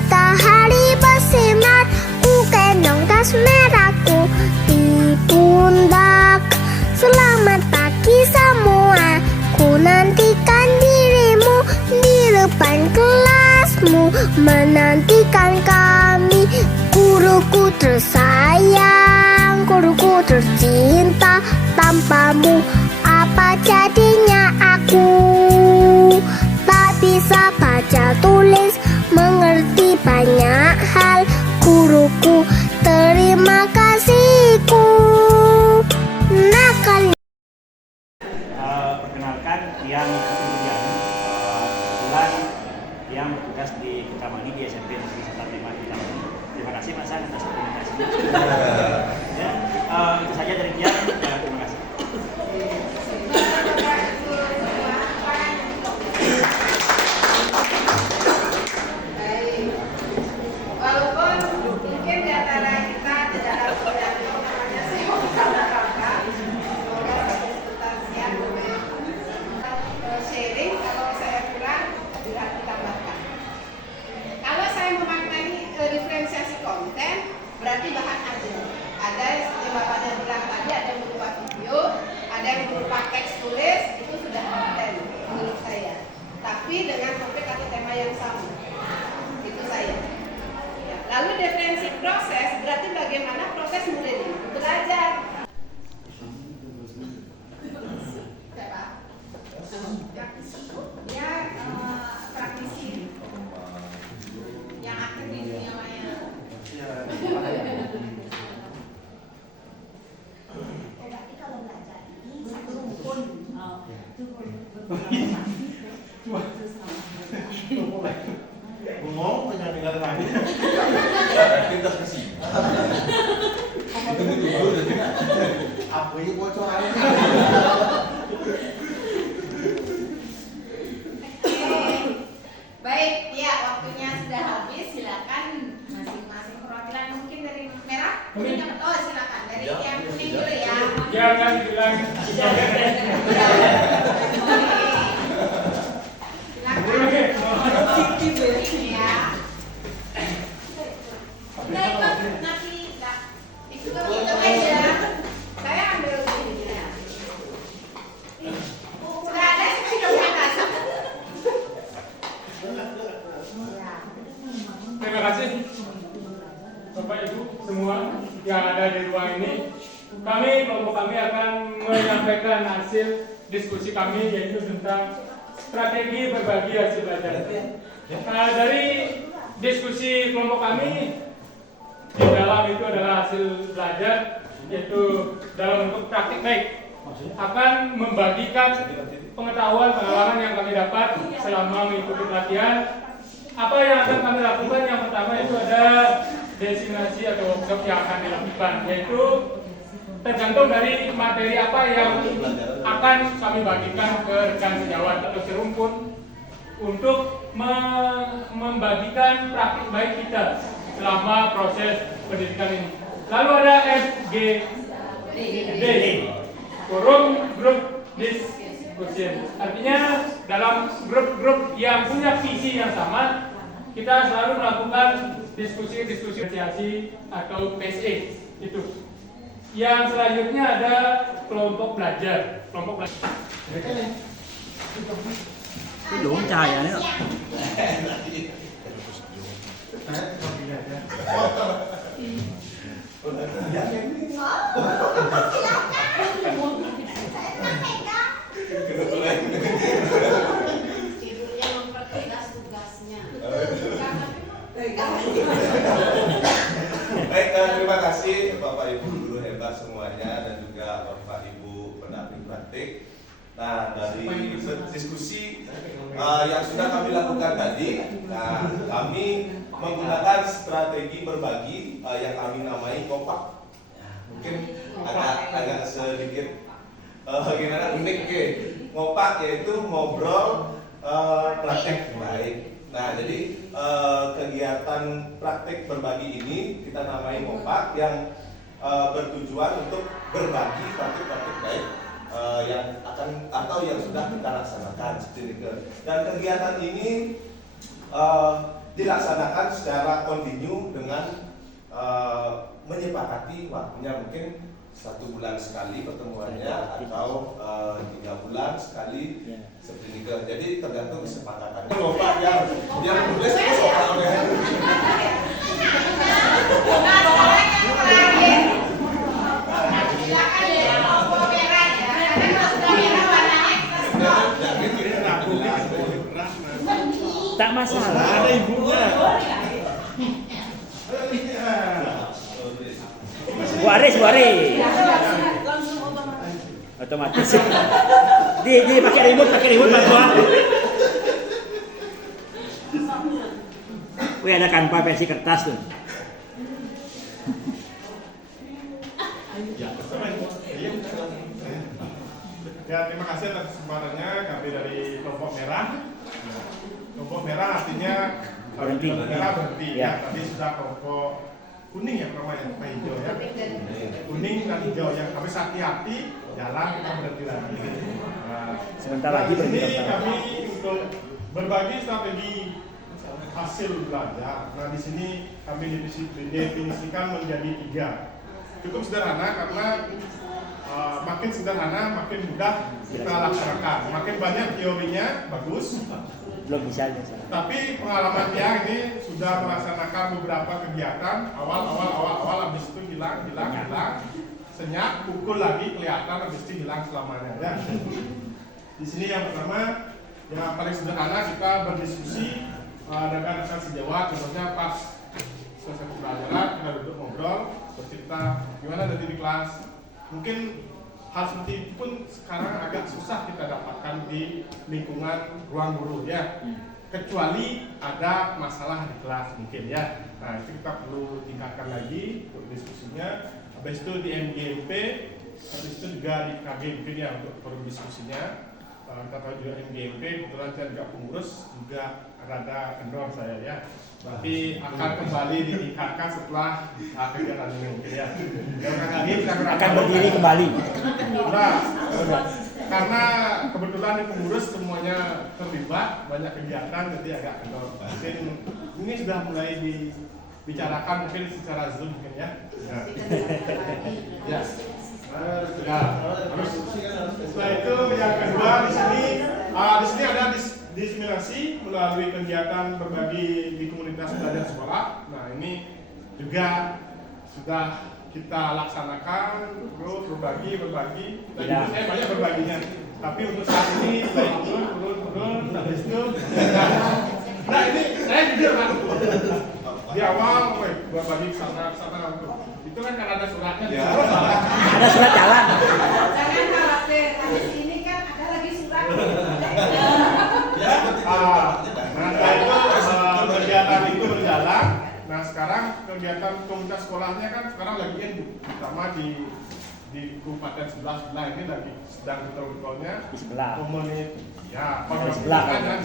Matahari bersinar, ku gendong tas merahku di pundak. Selamat pagi semua, ku nantikan dirimu di depan kelasmu. Menantikan kami, guruku tersayang, guruku tercinta. Tanpamu apa jadinya aku? Tak bisa baca tulis, mengerti banyak hal. Guruku, terima kasihku. Nakal. Perkenalkan, Tiang kemudian kebetulan Tiang bertugas di Kutramani di SMP Negeri 1 Kutramani. Terima kasih Mas An atas komunikasinya. Ya, itu saja dari Tiang. Terima kasih. Berarti bahan ada yang bapaknya bilang tadi, ada yang berupa video, ada yang berupa teks tulis, itu sudah konten menurut saya. Tapi dengan topik atau tema yang sama, itu saya. Ya. Lalu definisi proses berarti bagaimana proses mulai belajar. Siapa? Dia praktisi yang aktif di dunia maya. Berarti kalau belajar ini satu rumpun. Ngomong penyampingan lagi. Kita kasih. Itu apa ini bocoran? Baik, ya waktunya sudah habis. Silakan masing-masing perwakilan, mungkin dari merah. Oh silakan dari yang kuning dulu ya. Jangan bilang Silakan. Ya. Nah, ikut nanti ikut aja. Saya ambil ini. Sudah ada sudah ada. terima kasih Bapak Ibu semua yang ada di ruang ini. Kelompok kami akan menyampaikan hasil diskusi kami, yaitu tentang strategi berbagi hasil belajar. Dari diskusi kelompok kami, di dalam itu adalah hasil belajar, yaitu dalam bentuk praktik baik, akan membagikan pengetahuan pengalaman yang kami dapat selama mengikuti pelatihan. Apa yang akan kami lakukan? Yang pertama itu ada desimasi atau workshop yang akan dilakukan, yaitu tergantung dari materi apa yang akan kami bagikan ke rekan sejawat atau serumpun untuk membagikan praktik baik kita selama proses pendidikan ini. Lalu ada FGD, forum group discussion. Artinya dalam grup-grup yang punya visi yang sama, kita selalu melakukan diskusi atau PSE itu. Yang selanjutnya ada kelompok belajar. Belum cahayanya. Tidurnya mempertegas tugasnya. Baik, terima kasih Bapak Ibu guru hebat semuanya dan juga Bapak Ibu pendamping praktik. Nah, dari diskusi yang sudah kami lakukan tadi, kami menggunakan strategi berbagi yang kami namai kompak. Mungkin agak sedikit gimana unik ke ngopak, yaitu ngobrol praktek baik. Nah, jadi kegiatan praktek berbagi ini kita namai ngopak yang bertujuan untuk berbagi praktik-praktik baik yang akan atau yang sudah kita laksanakan seperti itu. Dan kegiatan ini dilaksanakan secara kontinu dengan menyepakati waktunya, mungkin 1 bulan sekali pertemuannya atau 3 bulan sekali seperti itu. Jadi tergantung kesepakatan. Bapak yang tulis itu soalnya. Tak masalah, ada ibunya. Bu Aris. Otomatis. Dia pakai remote bantuan. Wih, ada kanva versi kertas tuh. Ya, terima kasih atas kesempatannya. Kami dari kelompok merah. Kelompok merah artinya Berhenti. merah berhenti Ya. ya. Tadi sudah kelompok kuning ya namanya, apa hijau ya. Kuning dan hijau yang kami hati-hati jalan kita berhenti lagi. Nah, Sebentar lagi di sini berhenti. kami untuk berbagi strategi hasil belajar. Nah, di sini kami definisikan menjadi 3. Cukup sederhana karena makin sederhana makin mudah kita laksanakan. Makin banyak teorinya bagus. Belum bisa. Tapi pengalaman dia ini sudah melaksanakan beberapa kegiatan awal habis itu hilang, senyap, pukul lagi kelihatan habis itu hilang selamanya ya. Di sini yang pertama yang paling sederhana kita berdiskusi dengan rekan sejawat, contohnya pas selesai pembelajaran kita duduk ngobrol, bercerita gimana dari di kelas. Mungkin hal seperti itu pun sekarang agak susah kita dapatkan di lingkungan ruang guru ya, kecuali ada masalah di kelas mungkin ya. Nah, itu kita perlu tingkatkan lagi untuk diskusinya. Habis itu di MGMP, habis itu juga di KG mungkin ya untuk perlu diskusinya. Kita tahu juga MGMP, kebetulan saya juga pengurus, juga rada kendor saya ya. Tapi akan kembali ditingkatkan setelah kegiatan ini mungkin ya. Akan berdiri kembali. Nah, karena kebetulan di pengurus semuanya terlibat banyak kegiatan, jadi agak kendor. Mungkin ini sudah mulai dibicarakan mungkin secara Zoom mungkin ya. Ya. Terus setelah itu yang kedua di sini ada diseminasi melalui kegiatan berbagi di komunitas belajar sekolah. Nah, ini juga sudah kita laksanakan terus berbagi. Tadi saya banyak berbaginya. Tapi untuk saat ini turun habis itu. Nah, ini saya jujur kan. Di awal berbagi sana itu kan karena ada suratnya. Ya. Ada surat jalan. Jangan khawatir, habis ini kan ada lagi surat. Nah, setelah itu kegiatan itu berjalan. Nah, sekarang kegiatan komunitas sekolahnya kan sekarang lagi terutama di kabupaten sebelah ini lagi sedang betul-betulnya Di sebelah. program sebelah kan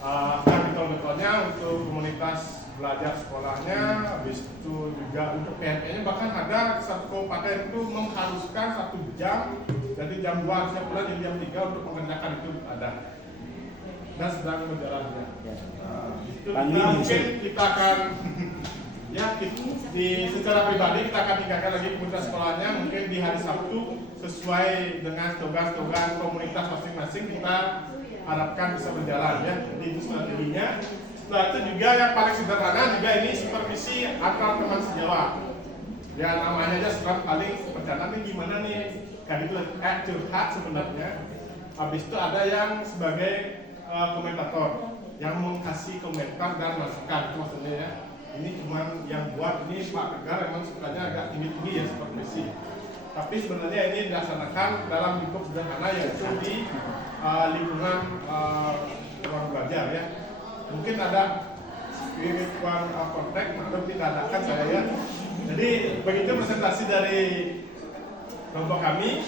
sedang betul-betulnya untuk komunitas belajar sekolahnya. Habis itu juga untuk PNP-nya bahkan ada satu kabupaten itu mengharuskan 1 jam, jadi jam 2 harusnya pulang, jadi jam 3 untuk mengerjakan itu ada. Dan sedang berjalan ya. Itu mungkin kita akan secara pribadi kita akan tinggalkan lagi komunitas sekolahnya mungkin di hari Sabtu sesuai dengan tugas-tugas komunitas masing-masing kita harapkan bisa berjalan ya. Jadi itu strateginya. Setelah itu juga yang paling sederhana juga ini supervisi antar teman sejawat. Ya namanya aja sekarang paling perjalanan ini gimana nih? Kan itu curhat sebenarnya. Habis itu ada yang sebagai komentator yang mengkasih komentar dan masukan, itu maksudnya ya. Ini cuma yang buat ini Pak Tegar emang sukanya agak tinggi-tinggi ya supervisi. Tapi sebenarnya ini dilaksanakan dalam lingkup sederhana yaitu di lingkungan ruang belajar ya. Mungkin ada spiritual kontak atau tidak adakan saya ya. Jadi begitu presentasi dari kelompok kami.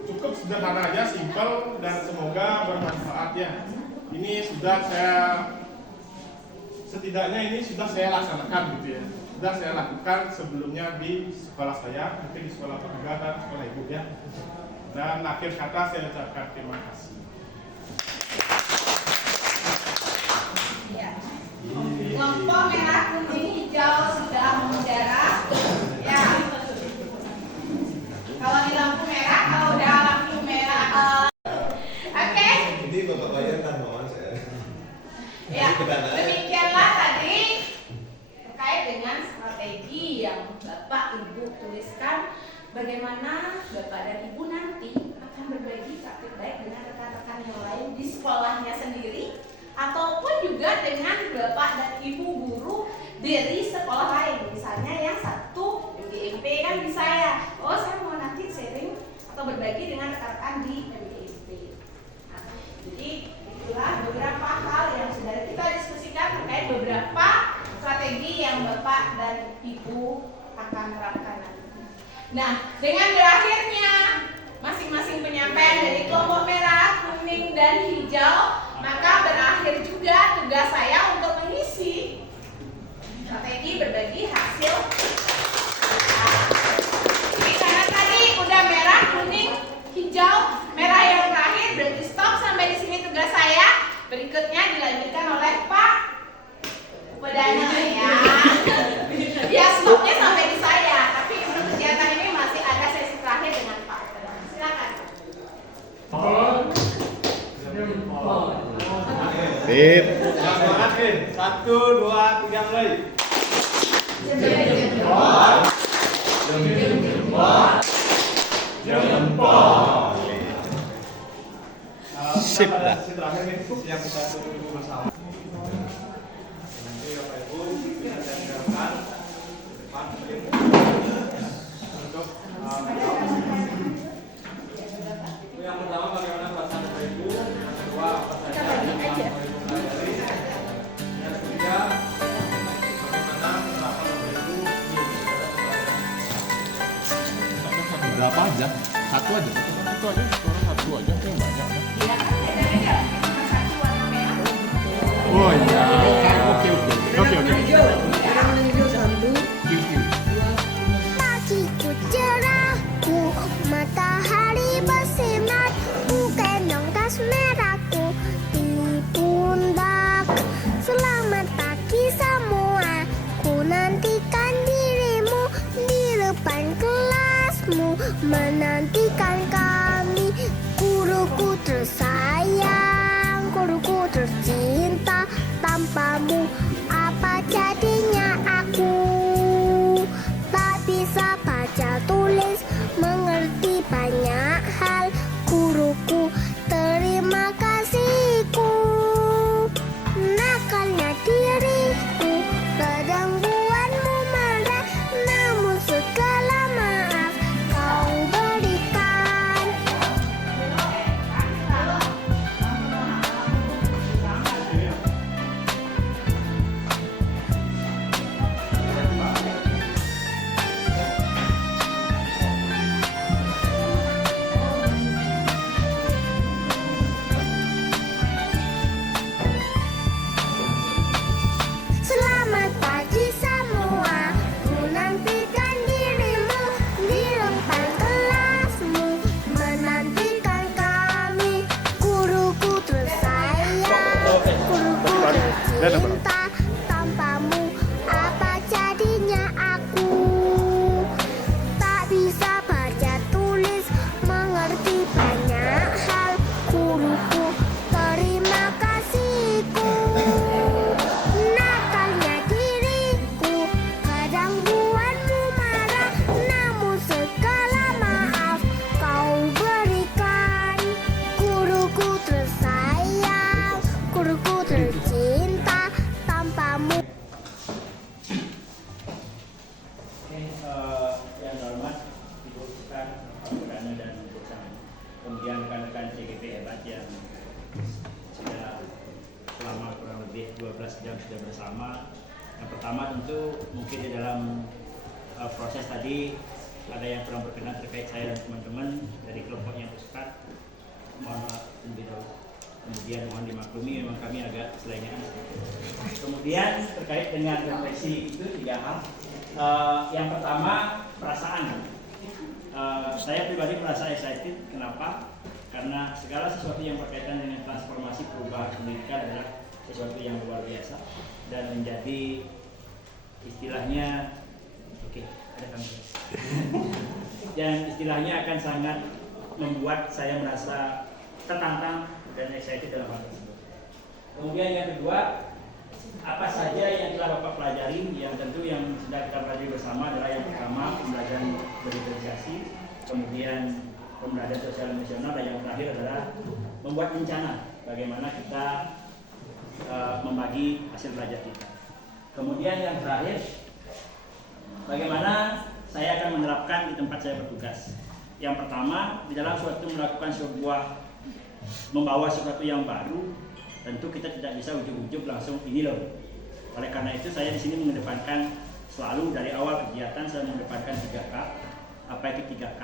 Cukup sederhana aja, simpel dan semoga bermanfaat ya. Ini sudah setidaknya ini sudah saya laksanakan gitu ya. Sudah saya lakukan sebelumnya di sekolah saya, mungkin di sekolah Pak dan sekolah ibu ya. Dan akhir kata saya ucapkan terima kasih. Ya. kelompok merah, kuning, hijau sudah mendarat. Ya. Kalau di lampu merah, kalau udah lampu merah. Oke. Ini Bapak bayarkan mohon saya. Ya. Demikianlah tadi terkait dengan strategi yang Bapak Ibu tuliskan, bagaimana Bapak dan Ibu nanti akan berbagi praktik baik dengan rekan-rekan yang lain di sekolahnya sendiri ataupun juga dengan Bapak dan Ibu guru dari sekolah lain. Misalnya yang satu MGIP kan bisa ya, oh saya mau nanti sharing atau berbagi dengan rekan-rekan di MGIP. Nah, jadi itulah beberapa hal yang sudah kita diskusikan terkait beberapa strategi yang Bapak dan Ibu akan terapkan nanti. Nah, dengan berakhirnya masing-masing penyampaian dari kelompok merah, kuning, dan hijau, maka berakhir juga tugas saya untuk mengisi strategi berbagi hasil. Jadi karena tadi udah merah, kuning, hijau, merah yang terakhir, berarti stop sampai di sini tugas saya. Berikutnya dilanjutkan oleh Pak Pedana ya. Ya stopnya sampai di saya, tapi untuk kegiatan ini masih ada sesi terakhir dengan Pak Pedana. Silakan. Sip. Satu, dua, tiga, mulai. Sip dah. Sesi terakhir nih yang kita tunggu bersama. Nanti Bapak Ibu bisa siapkan depan untuk yang pertama bagaimana perasaan Bapak Ibu, yang kedua apa saja yang Bapak Ibu pelajari, yang ketiga bagaimana penerapan Bapak Ibu di Berapa aja? Satu aja. Satu aja. Satu aja. Yang banyak. Iya kan beda-beda. Cuma satu warna merah. Oh iya. Oke. Pagiku cerahku, matahari bersinar, ku gendong tas merahku di pundak. Selamat pagi semua, ku nantikan dirimu di depan kelasmu, menantikan kami. Guruku tersayang, guruku tercinta, tanpamu apa jadinya aku? Tak bisa baca tulis, mengerti banyak hal. Guruku, terima kasihku. Nakalnya diriku, gangguanmu marah, namun segala maaf kau berikan. Selamat pagi semua, ku nantikan dirimu di depan kelasmu, menantikan kami. Guruku tersayang, guruku tercinta, tanpamu apa jadinya aku? Tak bisa baca tulis, mengerti banyak hal. Guruku, terima kasihku. Nakalnya diriku, kadang buatmu marah, namun segala maaf kau berikan. Guruku tersayang, guruku tercinta, tanpamu. Yang hormat Ibu Rekan, Pak Pedana dan Ibu Sang. Kemudian rekan-rekan CGP hebat yang sudah selama kurang lebih 12 jam sudah bersama. Yang pertama tentu mungkin di dalam proses tadi ada yang kurang berkenan terkait saya dan teman-teman dari kelompok yang pusat. Mohon maaf terlebih dahulu. Kemudian mohon dimaklumi memang kami agak selengean. Kemudian terkait dengan refleksi itu 3 hal. Yang pertama perasaan. Saya pribadi merasa excited. Kenapa? Karena segala sesuatu yang berkaitan dengan transformasi perubahan pendidikan adalah sesuatu yang luar biasa dan menjadi istilahnya ada kamera. Dan istilahnya akan sangat membuat saya merasa tertantang dan excited dalam hal tersebut. Kemudian yang kedua, apa saja yang telah Bapak pelajari, yang tentu yang sudah kita pelajari bersama adalah yang pertama pembelajaran berdifferensiasi, kemudian pembelajaran sosial emosional, dan yang terakhir adalah membuat rencana bagaimana kita membagi hasil belajar kita. Kemudian yang terakhir, bagaimana saya akan menerapkan di tempat saya bertugas. Yang pertama, di dalam suatu melakukan membawa sesuatu yang baru, tentu kita tidak bisa ujug-ujug langsung ini loh. Oleh karena itu saya di sini mengedepankan selalu dari awal kegiatan saya mengedepankan 3K. Apa itu 3K?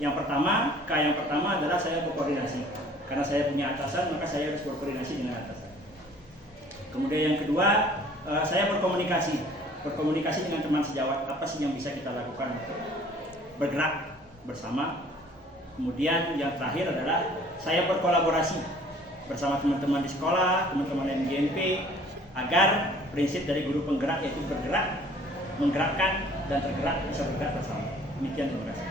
Yang pertama, K yang pertama adalah saya berkoordinasi. Karena saya punya atasan, maka saya harus berkoordinasi dengan atasan. Kemudian yang kedua, saya berkomunikasi dengan teman sejawat, apa sih yang bisa kita lakukan untuk bergerak bersama. Kemudian yang terakhir adalah saya berkolaborasi bersama teman-teman di sekolah, teman-teman MGMP, agar prinsip dari guru penggerak yaitu bergerak, menggerakkan, dan tergerak bisa bergerak bersama. Demikian, terima kasih.